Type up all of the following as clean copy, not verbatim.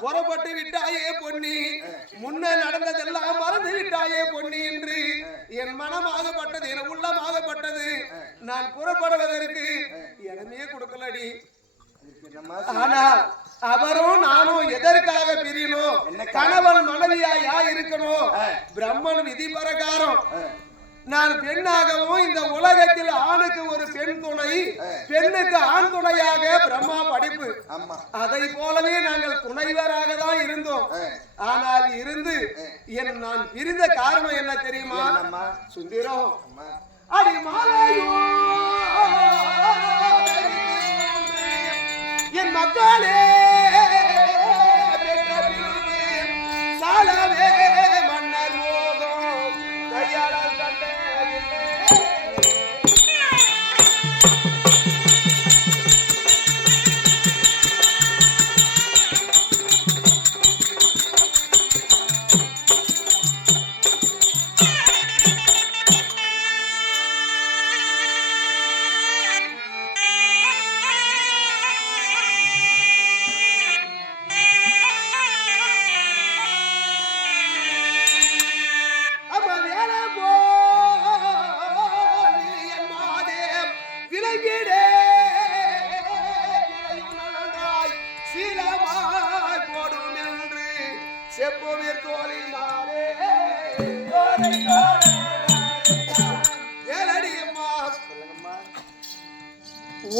புறப்பட்டு விட்டாயே பொன்னி, முன்ன நடந்ததெல்லாம் மறந்து விட்டாயே பொன்னி என்று என் மனமாகப்பட்டது, என் உள்ளமாகப்பட்டது. நான் புறப்படுவதற்கு இடமே கொடுக்கலடி. ஆனால் அவரும் நானும் எதற்காக பிரியணும்? கணவன் மனைவியா இருக்கணும். பிரம்மன் விதி பிரகாரம் நான் பெண்ணாகவும் இந்த உலகத்தில் ஆணுக்கு ஒரு பெண் துணை, பெண்ணுக்கு ஆண் துணையாக பிரம்மா படைப்பு. அதை போலவே நாங்கள் துணைவராக தான் இருந்தோம். ஆனால் இருந்து நான் பிரிந்த காரணம் என்ன தெரியுமா சுந்தரம்? அடி மாலையோ என் மக்களே சாலவே மன்னர் மோகம் கையாள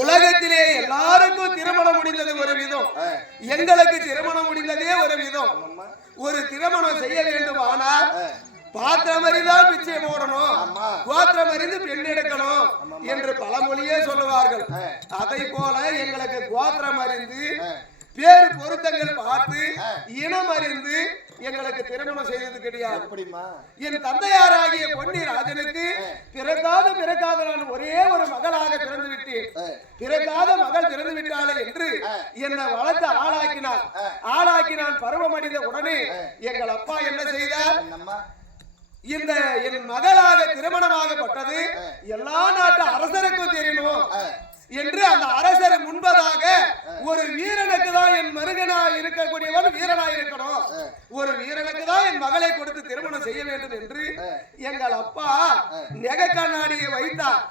உலகத்திலே எல்லாருக்கும் திருமணம் முடிந்தது ஒரு விதம், எங்களுக்கு திருமணம் முடிந்ததே ஒரு விதம். ஒரு திருமணம் செய்ய வேண்டும், ஆனால் பாத்திரம் அறிந்தால் பிச்சை போடணும், கோத்திரம் அறிந்து பெண் எடுக்கணும் என்று பழமொழியே சொல்லுவார்கள். அதை போல எங்களுக்கு கோத்திரம் அறிந்து பேரு பொருத்தங்கள் பார்த்து இனம் அறிந்து எங்களுக்கு திருமணம் செய்தது கிடையாது. என் தந்தையாராகிய பொன்னி ராஜனுக்கு பிறக்காத நான் ஒரே ஒரு மகளாக பிறந்து விட்டேன். பிறக்காத மகள் பிறந்து விட்டாளே என்று என்னை வளர்த்து ஆளாக்கினான். பருவமடைந்த உடனே எங்கள் அப்பா என்ன செய்தார்? இந்த என் மகளாக திருமணமாகப்பட்டது எல்லா நாட்டு அரசருக்கும் தெரியணும் என்று அந்த அரசர் முன்பதாக ஒரு வீரனுக்கு தான் என் மருகனா இருக்கக்கூடியவன் வீரனா இருக்கணும், ஒரு வீரனுக்கு தான் என் மகளை கொடுத்து திருமணம் செய்ய வேண்டும் என்று எங்கள் அப்பா நெக கண்ணாடியை வைத்தார்.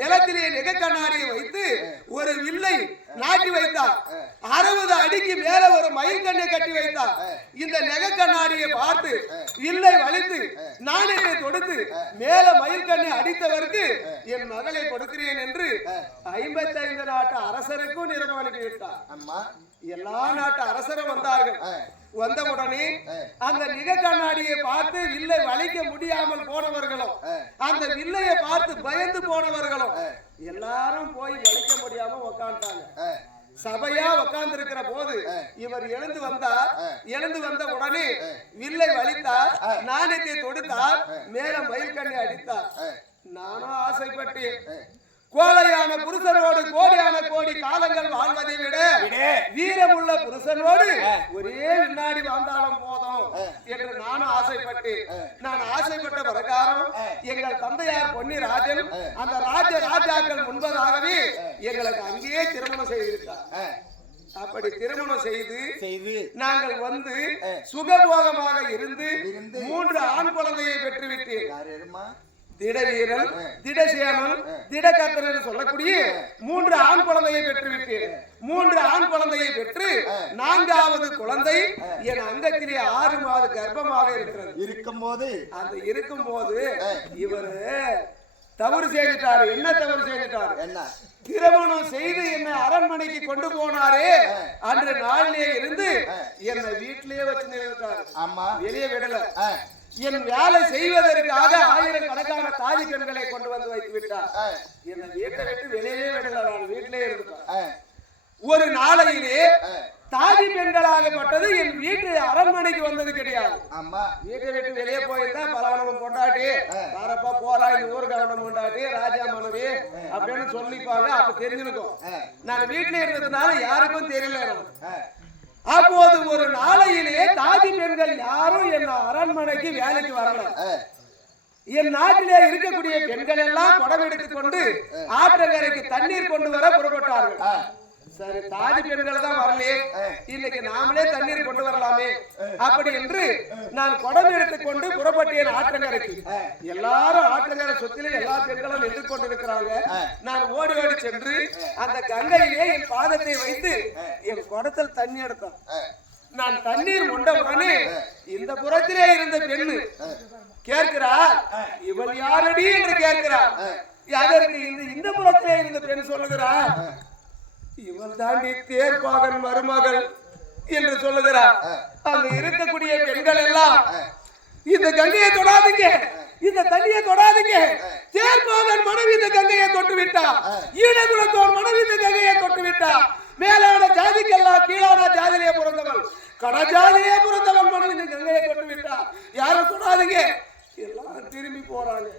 நிலத்திலே நெக கண்ணாடியை வைத்து ஒரு வில்லை நாட்டி வைத்தார். 60 அடிக்கு மேல ஒரு மயில் கண்ணை கட்டி வைத்தார். இந்த நெக கண்ணாடியை பார்த்து வில்லை வலித்து நாணயத்தை தொடுத்து மேல மயில் கண்ணை அடித்தவருக்கு என் மகளை கொடுக்கிறேன் என்று 55 நாட்டு அரசருக்கும் நிரூபம் அனுப்பிவிட்டார். எல்லா நாட்டு அரசரும் வந்தார்கள். வந்தவுடனே அந்த நிக கண்ணாடியை பார்த்து வில்லை வளைக்க முடியாமல் போனவர்களும் அந்த வில்லையை பார்த்து பயந்து போனவர்களும் எல்லாரும் போய் வளைக்க முடியாம உட்கார்ந்தாங்க. சபையா உட்கார்ந்து இருக்கிற போது இவர் எழுந்து வந்த உடனே வில்லை வலித்தார், நாணயத்தை தொடுத்தார், மேல மயில் கண்ணை அடித்தார். நானும் ஆசைப்பட்டேன், கோழையான புருஷனோடு கோடியான கோடி காலங்கள் வாழ்வதை விட வீரமுள்ள புருஷனோடு ஒரே வினாடி வாழ்ந்தாலும் போதும் என்று நானும் ஆசைப்பட்டேன். நான் ஆசைப்பட்ட பிரகாரம் எங்கள் தந்தையார் பொன்னி ராஜன் அந்த ராஜாக்கள் முன்பதாகவே எங்களுக்கு அங்கேயே திருமணம் செய்திருக்கார். அப்படி திருமணம் செய்து நாங்கள் வந்து சுகபோகமாக இருந்து 3 ஆண் குழந்தையை பெற்றுவிட்டேன். திடவீரன், திடசேனன், திடகர்த்தன் என்று சொல்லக்கூடிய 3 ஆண் குழந்தையை பெற்றுவிட்டேன். 3 ஆண் குழந்தையை பெற்று 4வது குழந்தை என் அங்கத்திலே 6 மாத கர்ப்பமாக இருக்கும்போது இவர் தவறு செய்துட்டாரு. என்ன தவறு செய்துட்டாரு? திருமணம் செய்து என்னை அரண்மனைக்கு கொண்டு போனாரே அன்று நாளிலே இருந்து என்னை வீட்டிலேயே வச்சு நிறுத்தாரு. வெளியே விடல. என் வேலை செய்வதற்காக 1000 கணக்கான தாதி பெண்களை கொண்டு வந்து வைத்து விட்டார். என்னை வீட்டை விட்டு வெளியே விடல, நான் வீட்டிலே இருந்தேன். ஒரு நாளையிலே தாதி பெண்களாகப்பட்டது என் வீட்டு அரண்மனைக்கு வந்தது கிடையாது. வீட்டை விட்டு வெளியே போயிருந்தா பலவனம் கொண்டாட்டி பாரப்பா போறா இந்த ஊர் கவனம் கொண்டாட்டி ராஜா மனைவி அப்படின்னு சொல்லிப்பாங்க. அப்ப தெரிஞ்சிருக்கும். நான் வீட்டுல இருந்ததுனால யாருக்கும் தெரியல. அப்போது ஒரு நாளையிலே தாதி பெண்கள் யாரும் என் அரண்மனைக்கு வேலைக்கு வரல. என் நாட்டிலே இருக்கக்கூடிய பெண்கள் எல்லாம் குடம் எடுத்துக் கொண்டு ஆற்றங்கரைக்கு தண்ணீர் கொண்டு வர புறப்பட்டார்கள். சரி, தாதி பெண்கள் தான் வரலையே, இன்னைக்கு நாமளே தண்ணீர் கொண்டு வரலாமே அப்படி என்று நான் குடம் எடுத்துக்கொண்டு புறப்பட்டேன் ஆற்றங்கரைக்கு. எல்லாரும் ஆற்றங்கரை சொத்திலே எல்லா பெண்களும் நின்று கொண்டிருக்கிறாங்க. நான் ஓடி சென்று அந்த கங்கையிலே என் பாதத்தை வைத்து என் குடத்தில் தண்ணி எடுத்தேன். நான் தண்ணீர் உண்ட உடனே இந்த புறத்திலே இருந்த பெண்ணு கேட்கிறார், இவள் யாரடி என்று கேட்கிறார். அதற்கு இந்த புறத்திலே இருந்த பெண் சொல்லுகிறார், இவள் தாண்டி தேர்ப்பாகன் மருமகள் என்று சொல்லுகிறார். அங்க இருக்கக்கூடிய பெண்கள் எல்லாம் இந்த கங்கையை தொடாதீங்க, இந்த தண்ணியை தொடாதீங்க, தேர்ப்பாகன் மனைவி இந்த கங்கையை தொட்டு விட்டா, ஈனகுலத்தோர் மனைவி இந்த கங்கையை தொட்டு விட்டா, மேலான ஜாதிக்கெல்லாம் கீழான ஜாதியிலே பிறந்தவள் கடஜாதியிலே பிறந்தவள் மனைவி இந்த கங்கையை தொட்டு விட்டா, யாரும் தொடாதீங்க. எல்லாரும் திரும்பி போறாங்க.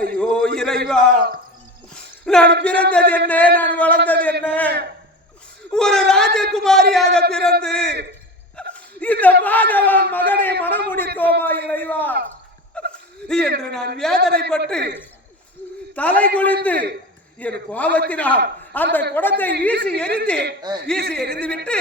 ஐயோ இறைவா, நான் பிறந்தது என்ன, நான் வளர்ந்தது என்ன? ஒரு ராஜகுமாரியாக பிறந்து இந்த மாதவன் மகனை மனமுடித்தோமா இறைவா என்று நான் வேதனைப்பட்டு தலை குளிந்து என் கோபத்தினால் அந்த குடத்தை வீசி எரிந்து விட்டு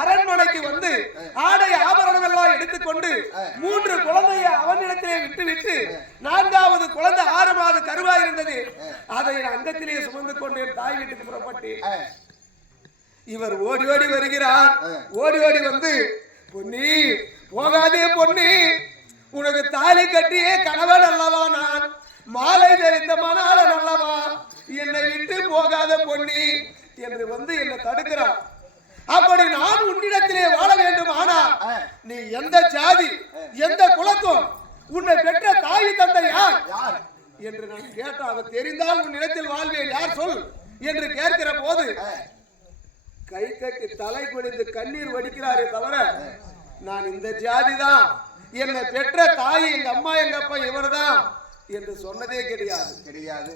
அரண்மனைக்கு வந்து ஆடை ஆபரணம் எல்லாம் எடுத்துக்கொண்டு 3 குழந்தையை அவனிடத்திலே விட்டு 4வது குழந்தை 6 மாத கருவா இருந்தது. அதை அங்கத்திலே சுமந்து கொண்டு என் தாய் வீட்டுக்கு புறப்பட்டேன். இவர் ஓடி வருகிறார். ஓடி வந்து, பொன்னி போகாதே பொன்னி, உனக்கு தாலி கட்டியே கணவன் அல்லவா, நான் மாலை தெரிந்த மணாளன் அல்லவா, என்னை விட்டு போகாத பொன்னி என்று வந்து என்னை தடுக்கிறார். அப்படி நான் உன்னிடத்திலே வாழ வேண்டும், ஆனா நீ எந்த ஜாதி எந்த குலத்தோம், உன்னை பெற்ற தாய் தந்தை யார் என்று நான் கேட்டால், அது தெரிந்தால் உன் இடத்தில் வாழ்வேன், யார் சொல் என்று கேட்கிற போது கை கட்டி தலை குனிந்து கண்ணீர் வடிக்கிறாரே தவிர நான் இந்த ஜாதிதான், என்னை பெற்ற தாய் எங்க அம்மா எங்க அப்பா இவர்தான் என்று சொன்னதே கிடையாது.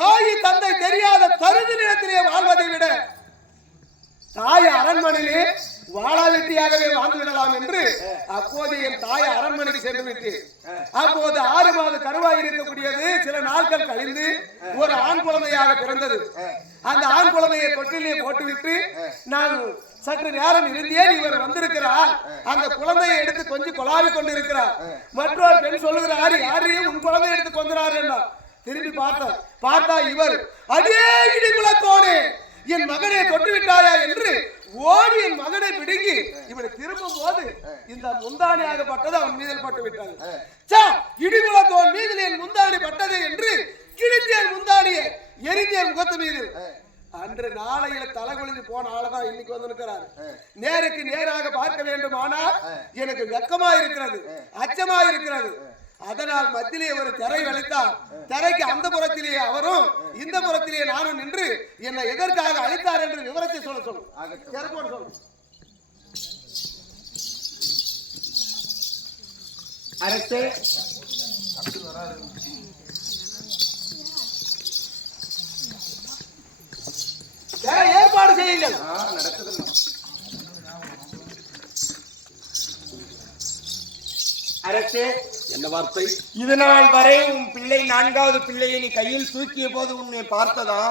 தாய் தந்தை தெரியாத தருதி நிலத்திலே வாழ்வதை விட தாய் அரண்மனையிலே வாழா வெட்டியாகவே வாழ்ந்து விடலாம் என்று அப்போது என் தாய் அரண்மனைக்கு சென்று விட்டு அப்போது 6 மாத கருவாய் இருக்கக்கூடியது சில நாட்கள் கழிந்து ஒரு ஆண் குழந்தையாக பிறந்தது. அந்த ஆண் குழந்தையை தொட்டிலே போட்டுவிட்டு நான் சற்று நேரம் இருந்தேன். இவர் வந்திருக்கிறார், அந்த குழந்தையை எடுத்து கொஞ்சம் கொலாவி கொண்டிருக்கிறார். மற்றொரு பெண் சொல்லுகிறார், யாரையும் உன் குழந்தையை எடுத்து கொண்டார் என்ன. திரும்பி பார்த்தா இவர் அதே இடிகுலத்தோடு என் மகனை தொட்டு விட்டாயா என்று ஓடி என் மகனை பிடுங்கி இவனை திரும்பும் போது இந்த முந்தானியாகப்பட்டது அவன் மீதில் பட்டு விட்டாங்க. இடிகுலத்தோன் மீதில் என் முந்தாணி பட்டது என்று கிழிஞ்சேன் முந்தானியை எரிஞ்சேன் முகத்து மீது. அன்று நாளையில தலைகுளிஞ்சு போன ஆளதான் இன்னைக்கு வந்திருக்கிறார். நேருக்கு நேராக பார்க்க வேண்டும், ஆனால் எனக்கு வெக்கமா இருக்கிறது, அச்சமா இருக்கிறது. அதனால் மத்தியிலே ஒரு திரை வளைத்தார். திரைக்கு அந்த புறத்திலேயே அவரும் இந்த புறத்திலேயே நானும் நின்று என்னை எதற்காக அழைத்தார் என்று விவரத்தை சொல்லும். அரசே, ஏற்பாடு செய்யுங்கள். அரசே, என்ன வார்த்தை? இது நாள் வரை உன் பிள்ளை 4வது பிள்ளையை நீ கையில் தூக்கிய போது உன்னை பார்த்ததா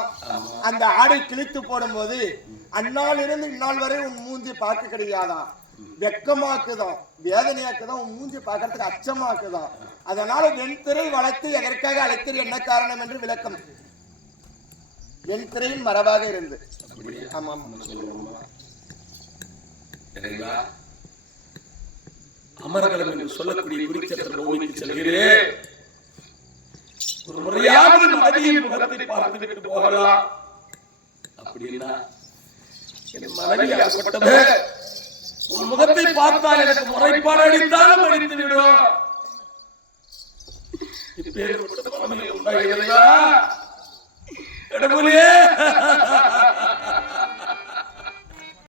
அந்த ஆடை கிழித்து போடும் போது அந்நாள் இருந்து இந்நாள் வரை உன் மூஞ்சி பார்க்க கிடையாதான், வெக்கமாக்குதான், வேதனையாக்குதான், உன் மூஞ்சி பார்க்கறதுக்கு அச்சமாக்குதான். அதனால வெண்திரை வளர்த்து எதற்காக அழைத்தது, என்ன காரணம் என்று விளக்கம். வெண்திரையின் மரபாக இருந்து. ஆமாம், அமரகலம் என்று சொல்லக்கூடிய குறிச்சத்திர பூமிக்கு செல்கிறேன். ஒரு முறையாவது மனைவியின் முகத்தை பார்த்துவிட்டு போகலாம். அப்படின்னா என் மனைவியாகப்பட்டது உன் முகத்தை பார்த்தால் எனக்கு முறைப்பாடு அடித்தாலும் அடித்து விடும். இப்பேற்பட்ட மனமே உண்டாகிறதா? கடவுளே,